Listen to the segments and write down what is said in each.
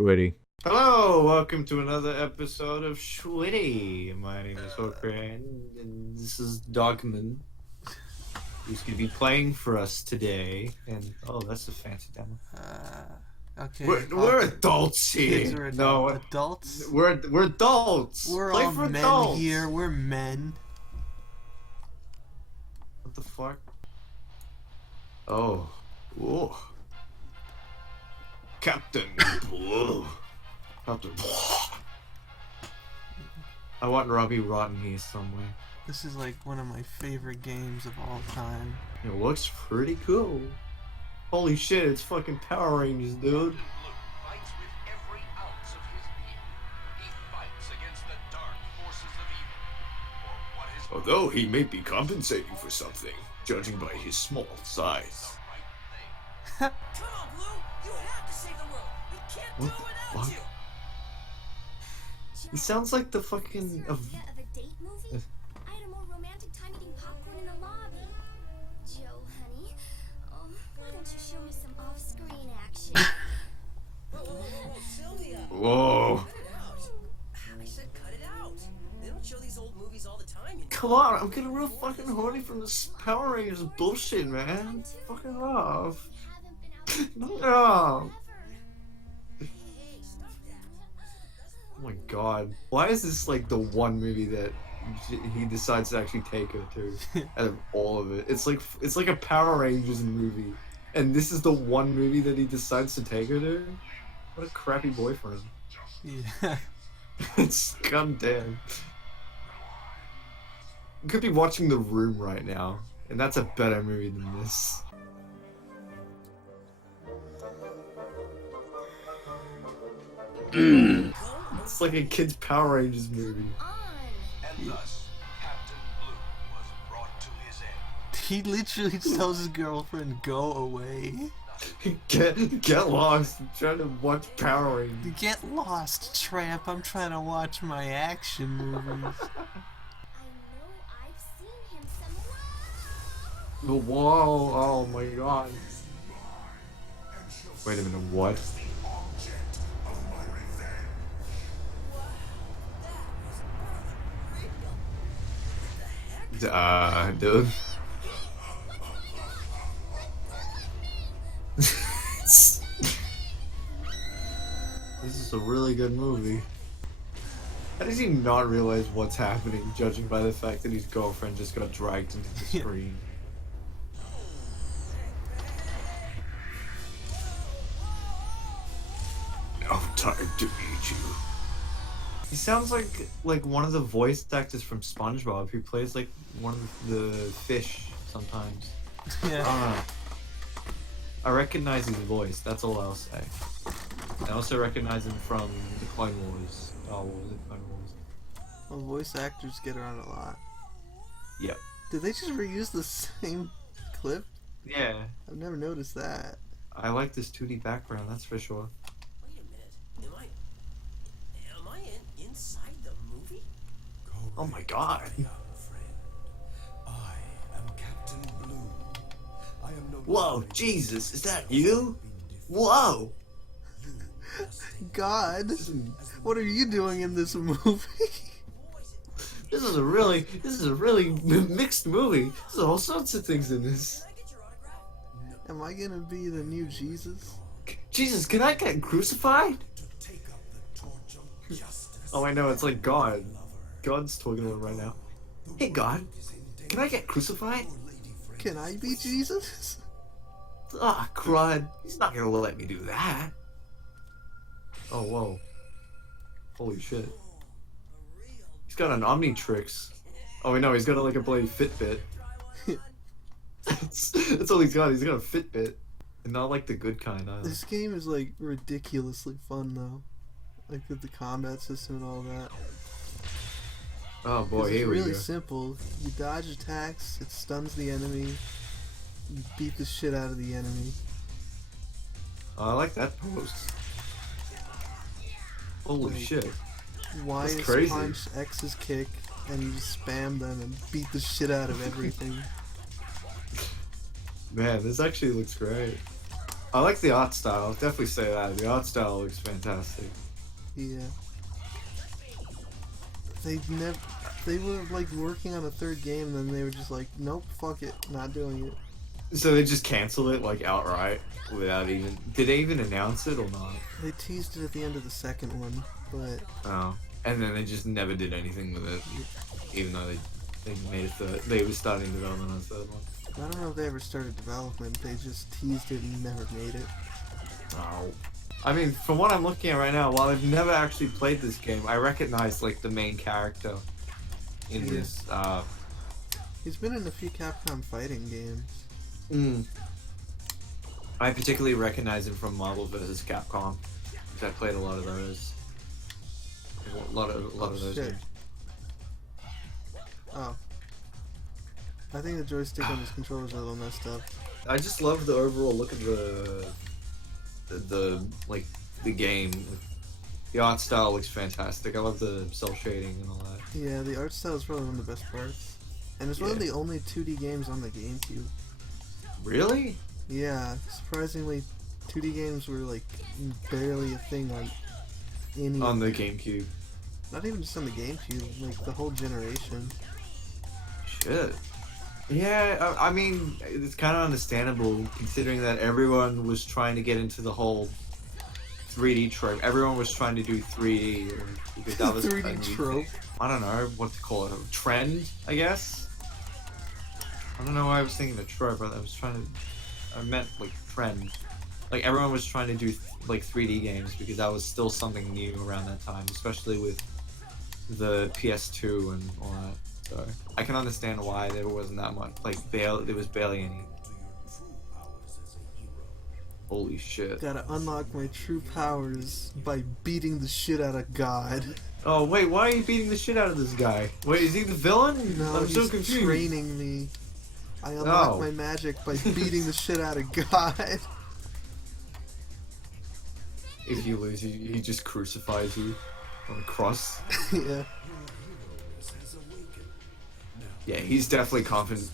Shwitty. Hello, welcome to another episode of Shwitty. My name is Okran, and this is Dogman, who's going to be playing for us today. And oh, that's a fancy demo. Okay. We're adults here. Kids are adults. We're adults. We're Play all for men adults. here. We're men. What the fuck? Oh, whoa. Captain Blue. Captain. I want Robbie Rotten here somewhere. This is like one of my favorite games of all time. It looks pretty cool. Holy shit, it's fucking Power Rangers, dude. Fights with every ounce of his being. He fights against the dark forces of evil. Or what is Although he may be compensating for something, judging by his small size. the right thing. Come on, Blue! You have to save the world! We can't What do the it without fuck? you! He sounds like the fucking... Is there an idea of a date movie? I had a more romantic time eating popcorn in the lobby. Joe, honey, why don't you show me some off-screen action? Whoa, Sylvia! Whoa. Cut it out! I said cut it out! They don't show these old movies all the time, you know? Come on, I'm getting real fucking horny from this Power Rangers bullshit, man. Fucking off. Haven't been out No. forever. Hey, stop that! Oh my god. Why is this like the one movie that he decides to actually take her to out of all of it? It's like a Power Rangers movie. And this is the one movie that he decides to take her to? What a crappy boyfriend. Yeah. It's goddamn. You could be watching The Room right now, and that's a better movie than this. It's like a kid's Power Rangers movie. And thus, Captain Blue was brought to his end. He literally tells his girlfriend, "Go away." Get lost. I'm trying to watch Power Rangers. Get lost, tramp. I'm trying to watch my action movies. I know I've seen him somewhere. The wall. Oh my god. Wait a minute. What? Dude. This is a really good movie. How does he not realize what's happening, judging by the fact that his girlfriend just got dragged into the screen? No time to eat you. He sounds like one of the voice actors from SpongeBob who plays like one of the fish sometimes. Yeah. I recognize his voice, that's all I'll say. I also recognize him from the Clone Wars. Star Wars and Clone Wars. Well, voice actors get around a lot. Yep. Did they just reuse the same clip? Yeah. I've never noticed that. I like this 2D background, that's for sure. Wait a minute. Am I inside the movie? Oh my god. Whoa, Jesus, is that you? Whoa! God, what are you doing in this movie? This is a really mixed movie. There's all sorts of things in this. Can I get your autograph? Am I gonna be the new Jesus? Jesus, can I get crucified? Oh, I know, it's like God. God's talking to him right now. Hey, God, can I get crucified? Can I be Jesus? Ah, crud. He's not gonna let me do that. Oh, whoa. Holy shit. He's got an Omnitrix. Oh, wait, no, he's got like a bloody Fitbit. That's all he's got. He's got a Fitbit. And not like the good kind, either. This game is like ridiculously fun though. Like with the combat system and all that. Oh boy, It's here we really go. simple. You dodge attacks, it stuns the enemy. You beat the shit out of the enemy. Oh, I like that pose. Holy Like, shit. Y That's is crazy. punch, X is kick, and you just spam them and beat the shit out of everything. Man, this actually looks great. I like the art style. I'll definitely say that. The art style looks fantastic. Yeah. They were like working on a third game, and then they were just like, nope, fuck it, not doing it. So they just canceled it like outright without even. Did they even announce it or not? They teased it at the end of the second one, but Oh, and then they just never did anything with it, even though they made it. They were starting development on the third one. I don't know if they ever started development. They just teased it and never made it. Oh. I mean, from what I'm looking at right now, while I've never actually played this game, I recognize like the main character in Yeah. this. He's been in a few Capcom fighting games. I particularly recognize him from Marvel vs. Capcom, because I played a lot of those. A lot of those shit. games. Oh. I think the joystick on his controller's a little messed up. I just love the overall look of the like the game. The art style looks fantastic. I love the cell shading and all that. Yeah, the art style is probably one of the best parts. And it's one of Yeah. the only 2D games on the GameCube. Really? Yeah, surprisingly, 2D games were like barely a thing on any. On the GameCube. Not even just on the GameCube, like the whole generation. Shit. Yeah, I mean, it's kind of understandable considering that everyone was trying to get into the whole 3D trope. Everyone was trying to do 3D because that was 3D a new trope. thing. I don't know what to call it. A trend, I guess. I don't know why I was thinking a trope, but I meant like trend. Like everyone was trying to do like 3D games because that was still something new around that time, especially with the PS2 and all that. So I can understand why there wasn't that much. Like there was barely any. Holy shit! Gotta unlock my true powers by beating the shit out of God. Oh wait, why are you beating the shit out of this guy? Wait, is he the villain? No, I'm he's so confused. training me. I unlock Oh. my magic by beating the shit out of God. If you lose, he just crucifies you on a cross. Yeah. Yeah, he's definitely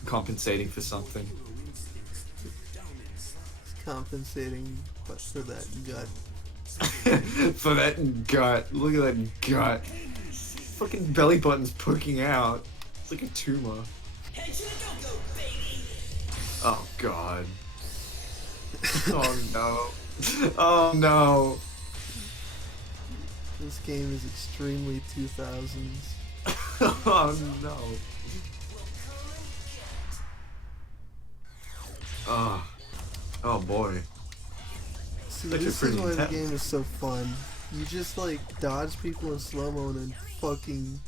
compensating for something. Compensating but for that gut. For that gut. Look at that gut. Fucking belly button's poking out. It's like a tumor. Head to the go-go, baby! Oh god. Oh no. Oh no. This game is extremely 2000s. Oh no. Oh. Oh boy. See, Such a this is pretty why the intense. game is so fun. You just like dodge people in slow-mo and then fucking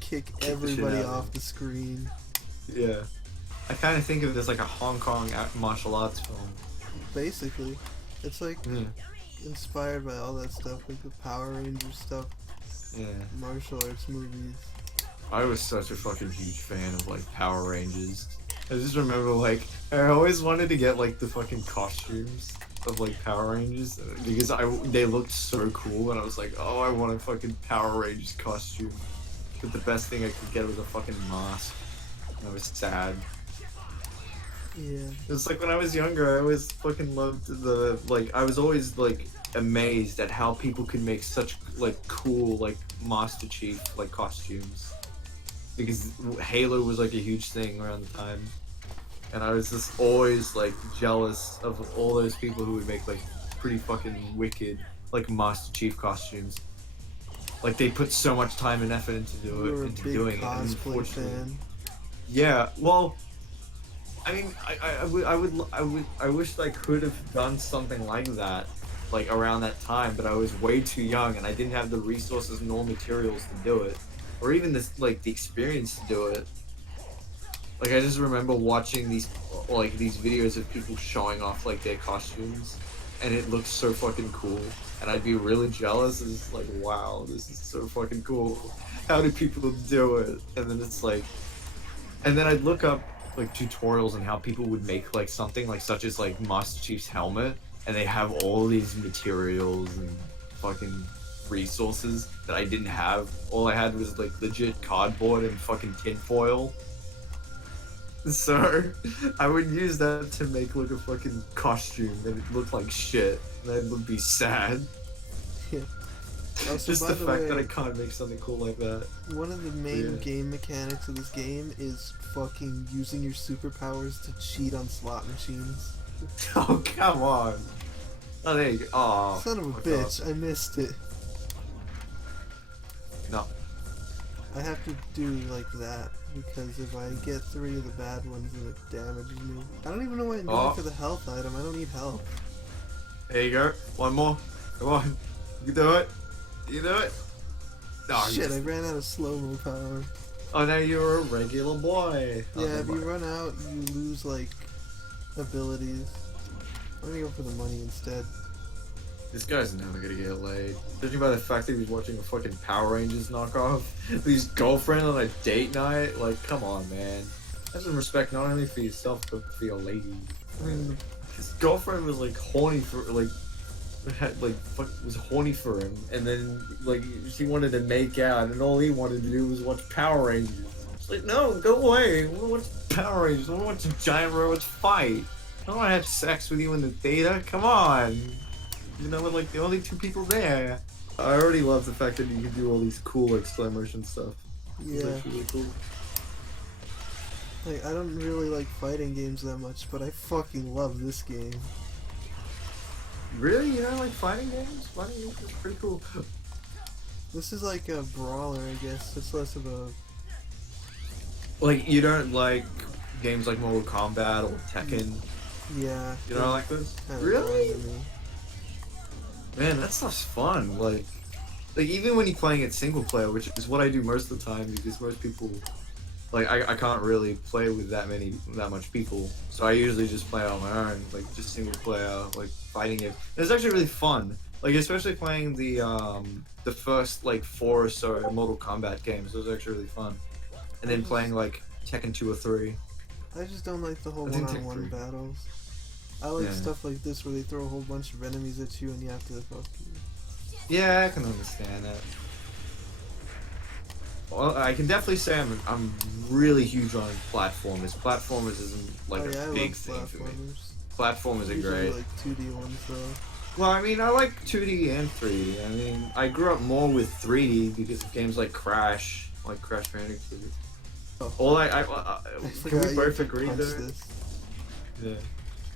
kick the shit everybody out of off them. the screen. Yeah. I kind of think of it as like a Hong Kong martial arts film. Basically. It's like Yeah. inspired by all that stuff, like the Power Rangers stuff, Yeah. martial arts movies. I was such a fucking huge fan of like Power Rangers. I just remember like I always wanted to get like the fucking costumes of like Power Rangers because they looked so cool and I was like, oh, I want a fucking Power Rangers costume. But the best thing I could get was a fucking mask. And I was sad. Yeah. It was like when I was younger, I always fucking loved the like. I was always like amazed at how people could make such like cool like Master Chief like costumes, because Halo was like a huge thing around the time, and I was just always like jealous of all those people who would make like pretty fucking wicked like Master Chief costumes. Like they put so much time and effort into You were a into big doing it. and cosplay unfortunately- fan. Yeah, well, I mean, I wish I could have done something like that, like around that time, but I was way too young and I didn't have the resources nor materials to do it, or even this like the experience to do it. Like I just remember watching these videos of people showing off like their costumes, and it looked so fucking cool, and I'd be really jealous. It's like, wow, this is so fucking cool. How do people do it? And then it's like. And then I'd look up like tutorials on how people would make like something like such as like Master Chief's helmet, and they have all these materials and fucking resources that I didn't have. All I had was like legit cardboard and fucking tinfoil. So I would use that to make like a fucking costume and it looked like shit. That would be sad. Yeah. Also, Just by the fact that way, I can't make something cool like that. one of the main Yeah. game mechanics of this game is fucking using your superpowers to cheat on slot machines. Oh, come on. Oh, there you go. Oh, Son of a fuck bitch, off. I missed it. No. I have to do like that because if I get 3 of the bad ones, then it damages me. I don't even know why I'm doing Oh. it for the health item. I don't need help. There you go. One more. Come on. You can do it. You can do it. No, you Shit, just- I ran out of slow-mo power. Oh, now you're a regular boy. Oh, Yeah, never if you mind. run out, you lose like abilities. I'm gonna go for the money instead. This guy's never gonna get laid. Judging by the fact that he was watching a fucking Power Rangers knockoff with his girlfriend on a date night, like, come on, man. Have some respect not only for yourself, but for your lady. I mean, his girlfriend was like horny for, was horny for him, and then, like, she wanted to make out, and all he wanted to do was watch Power Rangers. It's like, no, go away. I wanna watch Power Rangers. I wanna watch giant robots fight. I don't wanna have sex with you in the theater. Come on. You know, we're like the only 2 people there. I already love the fact that you can do all these cool, like, slow motion stuff. Yeah, It's really cool. like I don't really like fighting games that much, but I fucking love this game. Really? You don't like fighting games? Fighting games is pretty cool. This is like a brawler, I guess. It's less of a. Like, you don't like games like Mortal Kombat or Tekken? Yeah. You don't like those? kinda Really? boring to me. Man, that stuff's fun. Like even when you're playing it single player, which is what I do most of the time, because most people, like, I can't really play with that much people, so I usually just play on my own, like, just single player, like, fighting it. It's actually really fun, like, especially playing the first, like, 4 or so Mortal Kombat games. Those are actually really fun, and then playing like Tekken 2 or 3. I just don't like the whole I think Tech one-on-one 3. battles. I like Yeah. stuff like this where they throw a whole bunch of enemies at you and you have to fucking. Yeah, I can understand that. Well, I can definitely say I'm really huge on platformers. Platformers isn't like Oh yeah, I a big love thing for me. platformers. Platformers are Usually great. like 2D ones though. Well, I mean, I like 2D and 3D. I mean, I grew up more with 3D because of games like Crash, Bandicoot. Oh. All I I can forgot we you both could agree punch though? this. Yeah.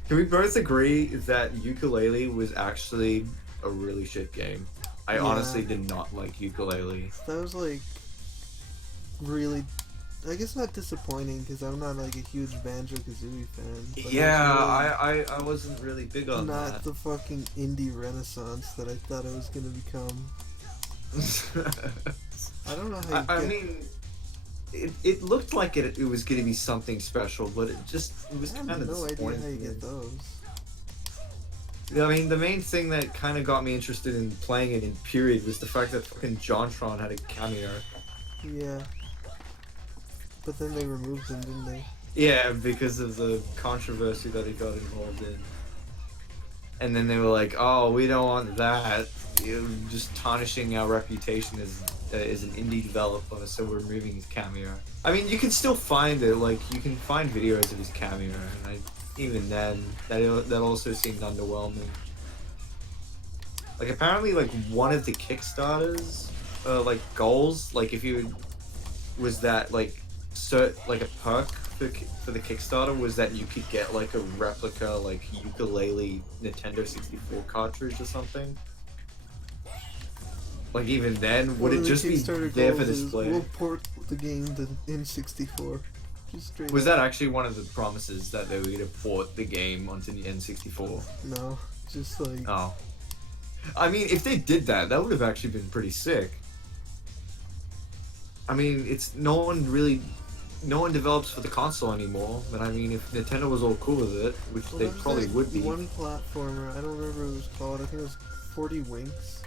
Can we both agree that Ukulele was actually a really shit game? I Yeah. honestly did not like Ukulele. That was like really, I guess not disappointing because I'm not like a huge Banjo Kazooie fan. But it was Yeah, really I wasn't really big on not that. the fucking indie renaissance that I thought it was gonna become. I don't know how you I get. mean, it looked like it was going to be something special, but it was I kind have of no idea disappointing. how you to me. get those. I mean, the main thing that kind of got me interested in playing it in period was the fact that fucking JonTron had a cameo. Yeah. But then they removed them, didn't they? Yeah, because of the controversy that he got involved in. And then they were like, "Oh, we don't want that. You're just tarnishing our reputation as an indie developer, so we're removing his cameo." I mean, you can still find it. Like, you can find videos of his cameo, and even then, that also seemed underwhelming. Like, apparently, like, one of the Kickstarters, like, goals, like, if you was that, like, like a perk for the Kickstarter was that you could get like a replica like ukulele Nintendo 64 cartridge or something. Like, even then, would One it of the just be Kickstarter there for goals is display? We'll port the game to N64. Just straight Was up. that actually one of the promises that they were going to port the game onto the N64? No, just like Oh. I mean, if they did that, that would have actually been pretty sick. I mean, no one develops for the console anymore, but I mean, if Nintendo was all cool with it, which well, they there was probably that would be. one platformer. I don't remember what it was called. I think it was 40 Winks,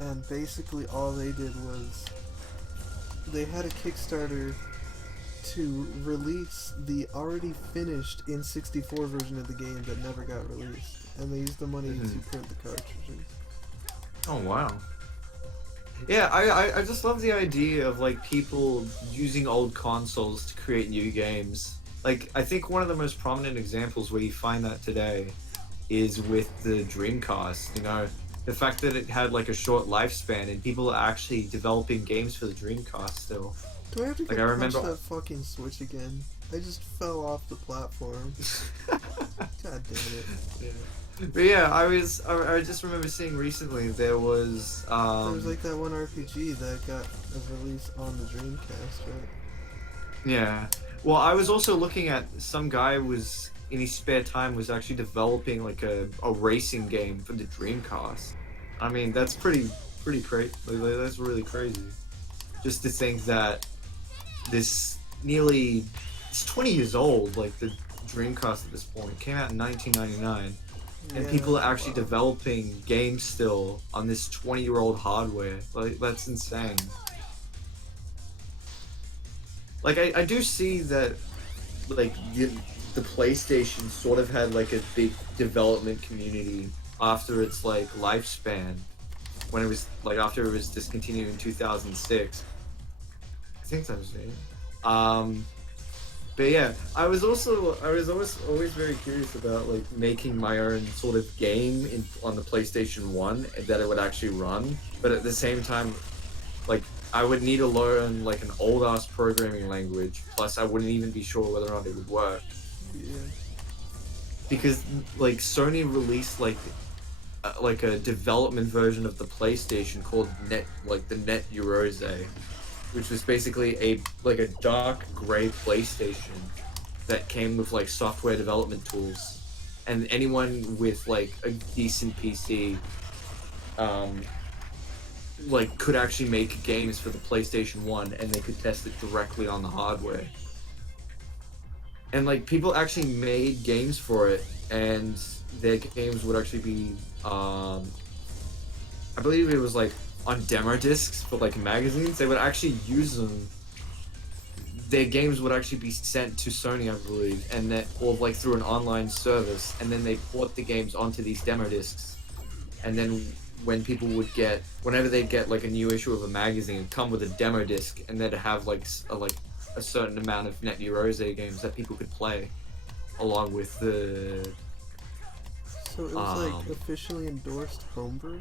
and basically all they did was they had a Kickstarter to release the already finished N64 version of the game that never got released, and they used the money to print the cartridges. Oh wow. Yeah, I just love the idea of like people using old consoles to create new games. Like, I think one of the most prominent examples where you find that today is with the Dreamcast. You know, the fact that it had like a short lifespan and people are actually developing games for the Dreamcast still. Do I have to Like, go I punch remember- that fucking Switch again? I just fell off the platform. God damn it. But yeah, I just remember seeing recently there was There was like that one RPG that got a release on the Dreamcast, right? yeah. Well, I was also looking at some guy was in his spare time was actually developing like a racing game for the Dreamcast. I mean, that's pretty crazy. Like, that's really crazy. Just to think that this it's 20 years old. Like the Dreamcast at this point came out in 1999, and Yeah, people are actually wow. developing games still on this 20-year-old hardware. Like, that's insane. Like, I do see that, like, the PlayStation sort of had, like, a big development community after its, like, lifespan. When it was, like, after it was discontinued in 2006. I think that was it. But yeah, I was always very curious about, like, making my own sort of game on the PlayStation 1 that it would actually run. But at the same time, like, I would need to learn like an old ass programming language. Plus, I wouldn't even be sure whether or not it would work Yeah. because like Sony released like a development version of the PlayStation called the Net Eurose, which was basically a dark gray PlayStation that came with like software development tools, and anyone with like a decent PC like could actually make games for the PlayStation 1 and they could test it directly on the hardware. And like people actually made games for it and their games would actually be I believe it was like on demo discs for like magazines. They would actually use them. Their games would actually be sent to Sony, I believe, and that or like through an online service, and then they port the games onto these demo discs. And then whenever they'd get like a new issue of a magazine, it'd come with a demo disc, and they'd have like a certain amount of Net Eurose games that people could play, along with the. So it was like officially endorsed homebrew?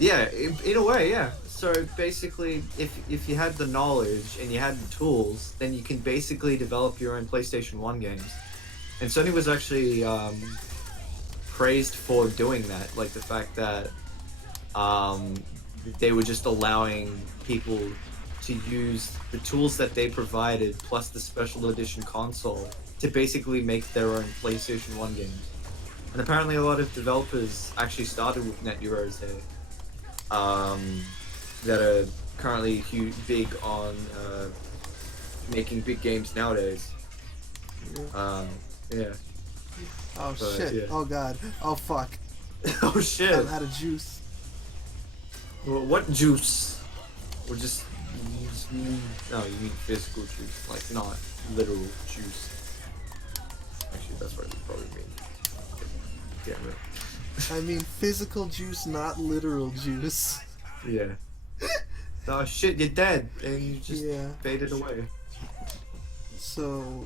Yeah, in a way, yeah. So basically, if you had the knowledge and you had the tools, then you can basically develop your own PlayStation 1 games. And Sony was actually praised for doing that, like the fact that they were just allowing people to use the tools that they provided plus the special edition console to basically make their own PlayStation 1 games. And apparently a lot of developers actually started with Net Eurose that are currently big on making big games nowadays. Yeah. Oh But, shit. yeah. Oh god. Oh fuck. Oh shit. I'm out of juice. Well, what juice? Or just no, you mean physical juice, like not literal juice. Actually, that's what you probably mean. Damn it. I mean physical juice, not literal juice. Yeah. Oh shit, you're dead, and you just Yeah. faded away. So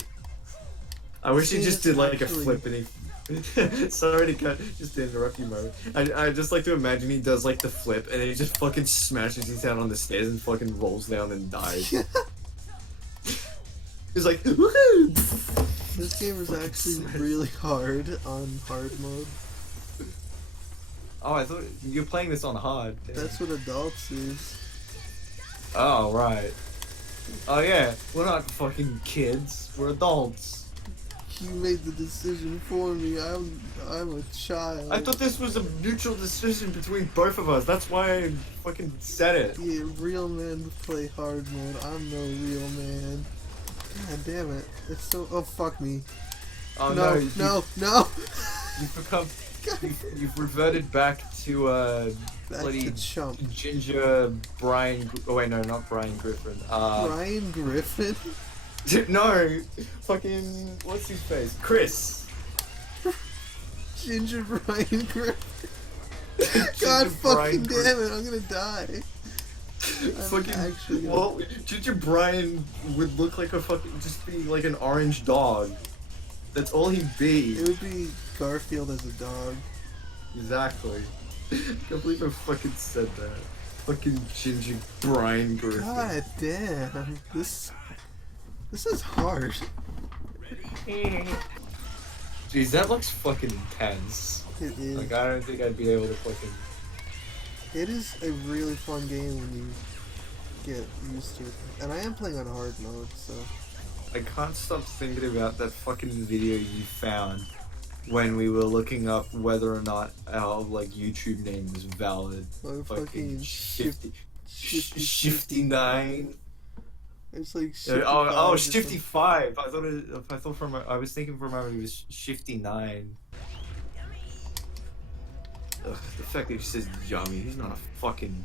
I wish you See, just it's did like actually- a flip and he. Sorry to cut, just to interrupt you, Mo. I just like to imagine he does like the flip and then he just fucking smashes his head on the stairs and fucking rolls down and dies. He's like, woohoo! this game is Fucking actually smash. really hard on hard mode. Oh, I thought you're playing this on hard. Damn. That's what adults use. Oh, right. Oh yeah, we're not fucking kids, we're adults. You made the decision for me. I'm a child. I thought this was a mutual decision between both of us, that's why I fucking said it. Yeah, real men play hard mode. I'm no real man. God damn it. It's so. Oh, fuck me. Oh no, no, no. you've become, you've reverted back to Back bloody to chump. ginger Brian, oh wait, no, not Brian Griffin. Brian Griffin? No, fucking, what's his face? Chris. Ginger Brian Griffin. Ginger God Brian fucking Griffin. damn it, I'm gonna die. Fucking actually- well, Ginger Brian would look like a fucking just be like an orange dog. That's all he'd be. It would be Garfield as a dog. Exactly. I can't believe I fucking said that. Fucking Ginger Brian Griffin. God damn. This is hard. Jeez, that looks fucking intense. It is. Like, I don't think I'd be able to fucking... It is a really fun game when you get used to it. And I am playing on hard mode, so... I can't stop thinking about that fucking video you found when we were looking up whether or not our, like, YouTube name was valid. Oh, fucking Shifty... Shifty- Shifty9. It's like Oh, 55 or something. 55. I was thinking for a moment it was Shifty9. Ugh, the fact that he says yummy, he's not a fucking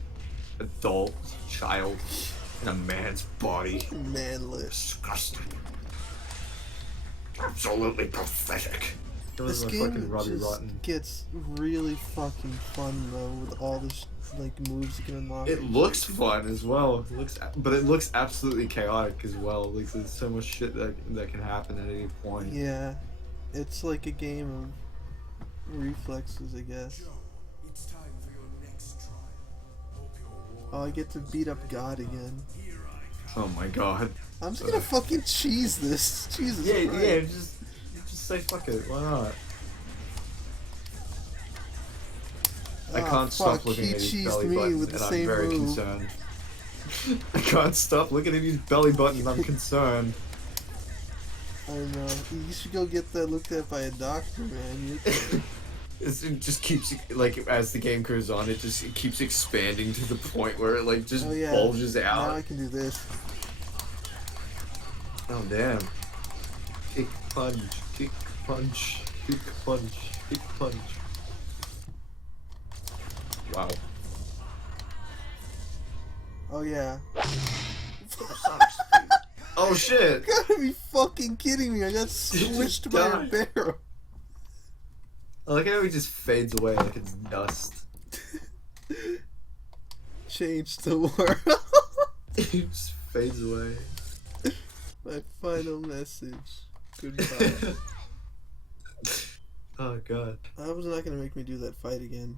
adult, he's a child in a man's body. Manless. Disgusting. Absolutely pathetic. This Those are game fucking Robbie just Rotten. gets really fucking fun though with all the like moves you can unlock. It looks fun as well. But it looks absolutely chaotic as well. Like there's so much shit that can happen at any point. Yeah, it's like a game of reflexes, I guess. It's time for your next trial. Hope you're Oh, I get to beat up God again. Oh my god. I'm just gonna fucking cheese this. Jesus Christ. Yeah. Just say fuck it. Why not? I Ah, can't stop fuck, looking he at his cheesed belly me button, with the and I'm same very move. concerned. I can't stop looking at his belly button, and I'm concerned. I know. You should go get that looked at by a doctor, man. It just keeps, like, as the game goes on, it keeps expanding to the point where it, like, just Oh yeah. bulges Now out. I can do this. Oh, damn. Kick, punch, kick, punch, kick, punch, kick, punch. Wow. Oh yeah. Oh, shit! You gotta be fucking kidding me! I got squished by a died. barrel. I like how he just fades away like it's dust. Change the world. He just fades away. My final message. Goodbye. Oh, God. I was not gonna make me do that fight again.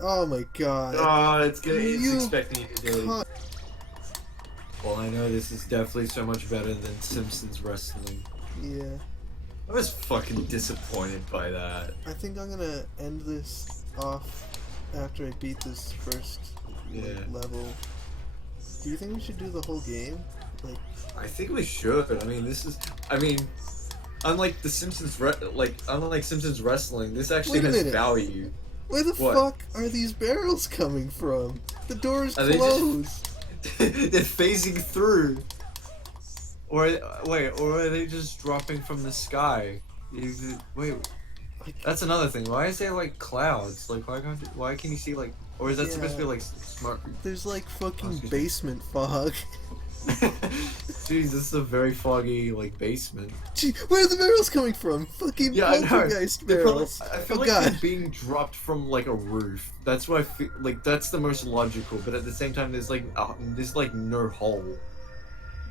Oh my god. Oh, it's You expecting you to do it. Cunt. Well, I know this is definitely so much better than Simpsons wrestling. Yeah. I was fucking disappointed by that. I think I'm gonna end this off after I beat this first Yeah. level. Do you think we should do the whole game? Like, I think we should. I mean, unlike the Simpsons, unlike Simpsons wrestling, this actually Wait a has minute. value. where the What? fuck are these barrels coming from? The door's Are they closed. They're phasing through. Or are they just dropping from the sky? Wait, that's another thing. Why is there like clouds? Like why can you see like, or is that supposed to be Yeah. like smart? There's like fucking excuse me. basement fog. Jeez, this is a very foggy like basement. Gee, where are the barrels coming from? Fucking Yeah, I know. poltergeist They're probably- barrels. I feel Oh like god. they're being dropped from like a roof. That's why I feel like that's the most logical. But at the same time, there's like no hole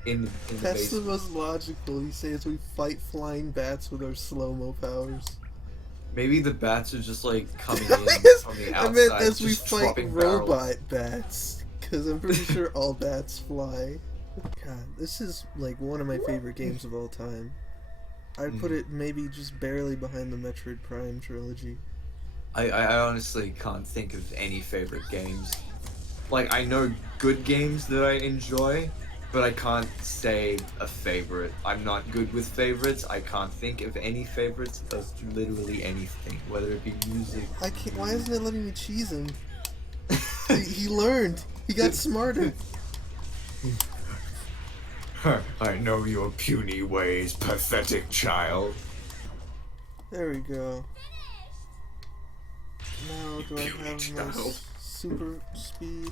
in the That's the basement. most logical. You say as we fight flying bats with our slow-mo powers. Maybe the bats are just like coming in from the outside. I meant as we just fight dropping barrels. robot bats. Because I'm pretty sure all bats fly. God, this is like one of my favorite games of all time. I'd put it maybe just barely behind the Metroid Prime trilogy. I honestly can't think of any favorite games. Like, I know good games that I enjoy, but I can't say a favorite. I'm not good with favorites. I can't think of any favorites of literally anything, whether it be music. I can't. Why isn't it letting me cheese him? he learned. He got smarter. I know your puny ways, pathetic child. There we go. Now do I Puny have my child. super speed?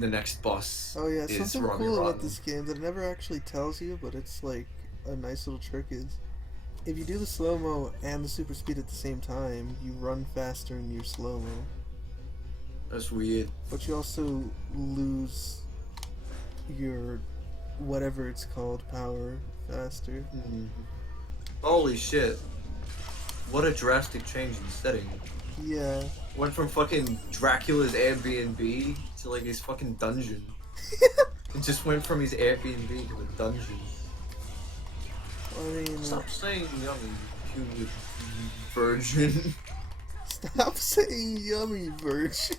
The next boss Oh yeah, is something Robbie cool about Rotten. this game that it never actually tells you, but it's like a nice little trick is if you do the slow-mo and the super speed at the same time, you run faster in your slow-mo. That's weird. But you also lose your whatever it's called power faster. Holy shit. What a drastic change in setting. Yeah. Went from fucking Dracula's Airbnb to like his fucking dungeon. It just went from his Airbnb to a dungeon. I mean, Stop saying yummy, you virgin. stop saying yummy, virgin.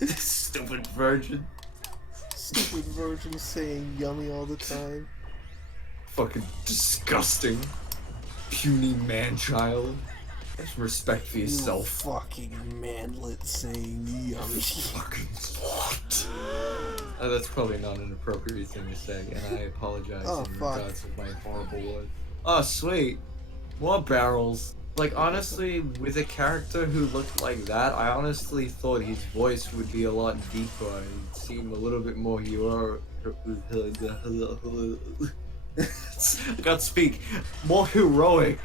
Stupid virgin. Stupid virgin saying yummy all the time. Fucking disgusting. Puny man-child. Have some respect for yourself. You fucking manlet saying yummy. Fucking what? That's probably not an appropriate thing to say, and I apologize Oh, in fuck. regards of my horrible word. Oh, sweet. More barrels. Like, honestly, with a character who looked like that, I honestly thought his voice would be a lot deeper and seem a little bit more hero. I can't speak. More heroic.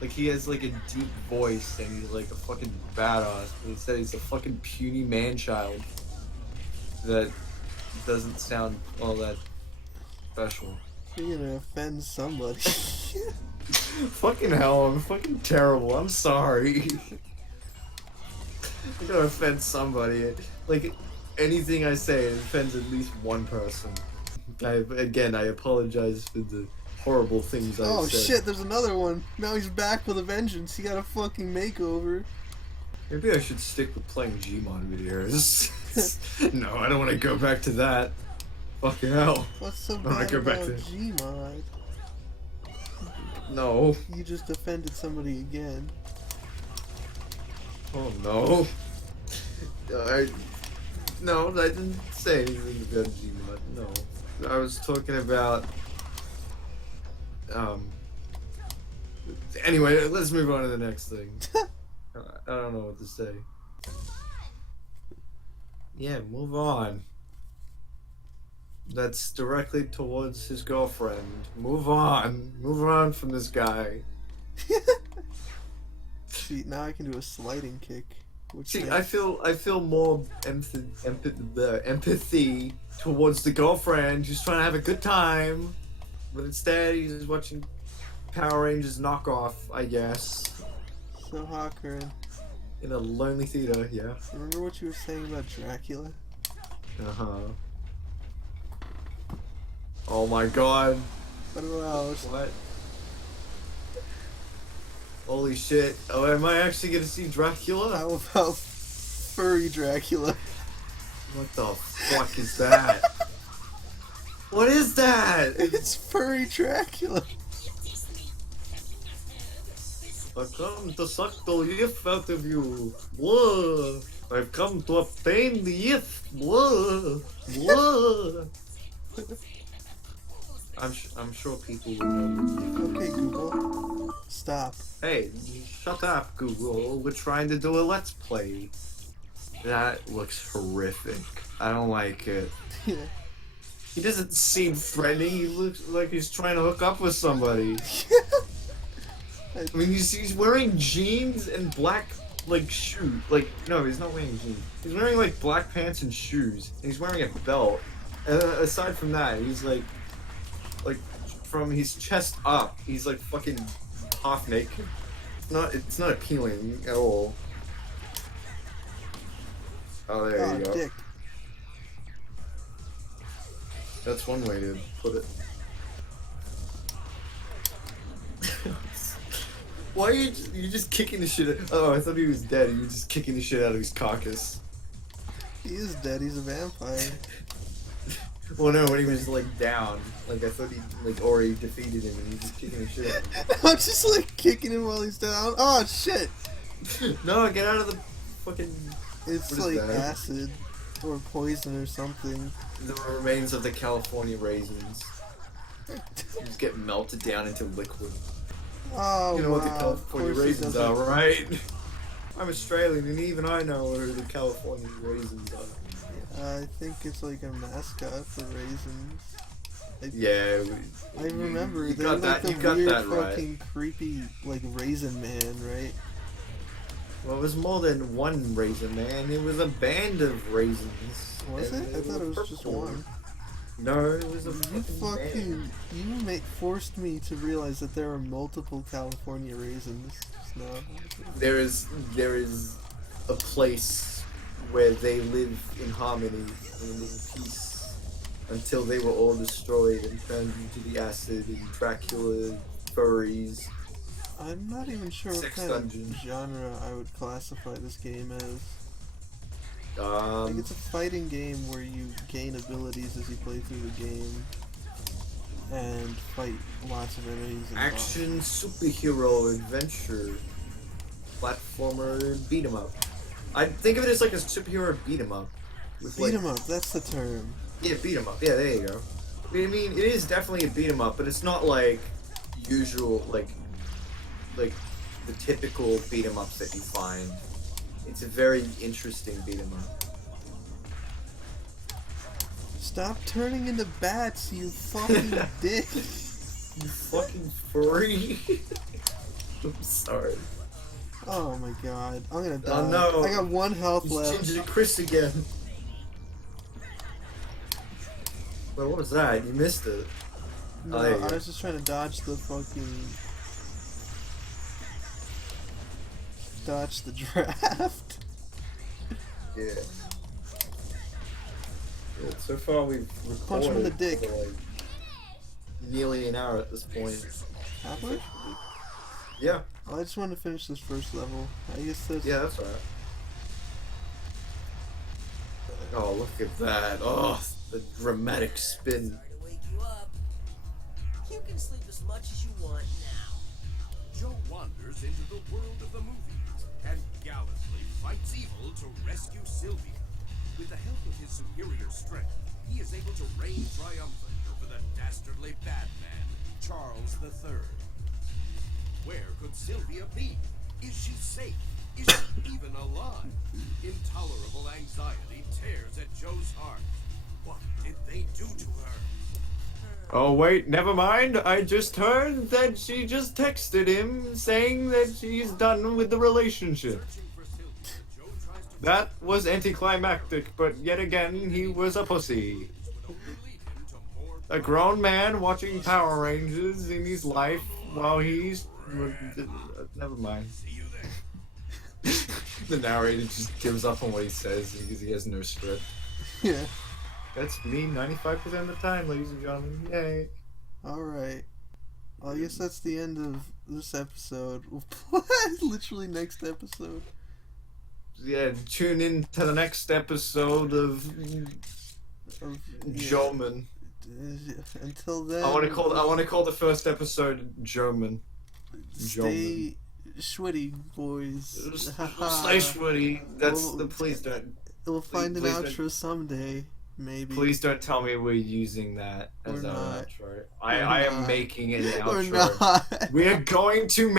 Like, he has, like, a deep voice and he's, like, a fucking badass. But instead, he's a fucking puny man-child that doesn't sound all that special. You're gonna offend somebody. Fucking hell, I'm fucking terrible. I'm sorry. I'm gonna offend somebody. Like, anything I say offends at least one person. I apologize for the horrible things I Oh said. shit, there's another one. Now he's back with a vengeance. He got a fucking makeover. Maybe I should stick with playing Gmon videos. No, I don't want to go back to that. Fucking hell. What's so wanna bad go back about to- Gmod? No. You just offended somebody again. Oh no. No, I didn't say anything about Gmon. No. I was talking about anyway, let's move on to the next thing. I don't know what to say. Yeah, move on. That's directly towards his girlfriend. Move on. Move on from this guy. See, now I can do a sliding kick. Which See, makes- I feel more empathy towards the girlfriend who's trying to have a good time, but instead he's watching Power Rangers knockoff, I guess, So Hawker, in a lonely theater. Yeah. remember what you were saying about Dracula? Oh my god. What about What? Holy shit. Oh, am I actually gonna see Dracula? how about furry Dracula? What the fuck is that? What is that? It's furry Dracula. I've come to suck the life out of you. Blah. I've come to obtain the if. Blah. Blah. I'm sure people would know. Okay, Google, stop. Hey, shut up, Google. We're trying to do a Let's Play. That looks horrific. I don't like it. Yeah. He doesn't seem threatening. He looks like he's trying to hook up with somebody. I mean, he's wearing jeans and black, like, shoes. Like, no, he's not wearing jeans. He's wearing, like, black pants and shoes. And he's wearing a belt. And aside from that, he's, like, from his chest up, he's, like, fucking half naked. It's not appealing at all. Oh, there Oh, you go. dick. That's one way to put it. Why are you just kicking the shit out? Oh, I thought he was dead. You were just kicking the shit out of his carcass. He is dead. He's a vampire. Well, no, when he was like down, like I thought he like already defeated him, and he's just kicking the shit out of I'm just like kicking him while he's down. Oh shit! him. No, get out of the fucking. It's What is like that? acid or poison or something. The remains of the California raisins. Just get melted down into liquid. Oh, You know what the wow. California Of course he raisins doesn't. are, right? I'm Australian, and even I know who the California raisins are. I think it's like a mascot for raisins. Yeah, I remember you they're got like that. You the got weird that right. fucking creepy like raisin man, right? Well, it was more than one raisin, man. It was a band of raisins. Was And it? I they thought were it was just purple. one. No, it was a You fucking band. forced me to realize that there are multiple California raisins. No. There is a place where they live in harmony and in peace until they were all destroyed and turned into the acid and Dracula furries. I'm not even sure what Sex kind dungeon. of genre I would classify this game as. Um, Like, it's a fighting game where you gain abilities as you play through the game and fight lots of enemies. And action superhero adventure platformer beat 'em up. I think of it as like a superhero beat 'em up. With Beat 'em up, that's the term. Yeah, beat 'em up. Yeah, there you go. I mean, it is definitely a beat 'em up, but it's not like usual like the typical beat 'em ups that you find. It's a very interesting beat 'em up. Stop turning into bats, you fucking dick. You fucking furry. I'm sorry. Oh my god, I'm gonna die. Oh no. I got 1 health He's left. Ginger Chris again. Wait, what was that? You missed it. No, Oh, there you I go. was just trying to dodge the fucking... Dodge the draft. Yeah. Good. So far we've recorded Punch him in the dick. for like nearly an hour at this point. Halfway? Yeah. Well, I just wanted to finish this first level. I guess that's... Yeah, that's alright. Oh, look at that. Oh, the dramatic spin. Sorry to wake you up. You can sleep as much as you want now. Joe wanders into the world of the movies and gallantly fights evil to rescue Sylvia. With the help of his superior strength, he is able to reign triumphant over the dastardly bad man, Charles III. Where could Sylvia be? Is she safe? Is she even alive? Intolerable anxiety tears at Joe's heart. What did they do to her? Oh wait, never mind. I just heard that she just texted him saying that she's done with the relationship. Searching for Sylvia, Joe tries to That was anticlimactic, but yet again, he was a pussy. would only lead him to more A grown man watching Power Rangers in his life while he's... Never mind. See you there. The narrator just gives up on what he says because he has no script. Yeah. That's me 95% of the time, ladies and gentlemen. Yay. Alright. Well, I guess that's the end of this episode. We'll play literally next episode. Yeah, tune in to the next episode of Of, Joemen. Until then, I want to call the first episode Joemen. stay Shwitty, boys. Stay Shwitty. That's Well, the please don't. We'll find an please don't- outro someday, maybe. Please don't tell me we're using that as We're our not. outro. We're I am not. making an Or outro. not. We are going to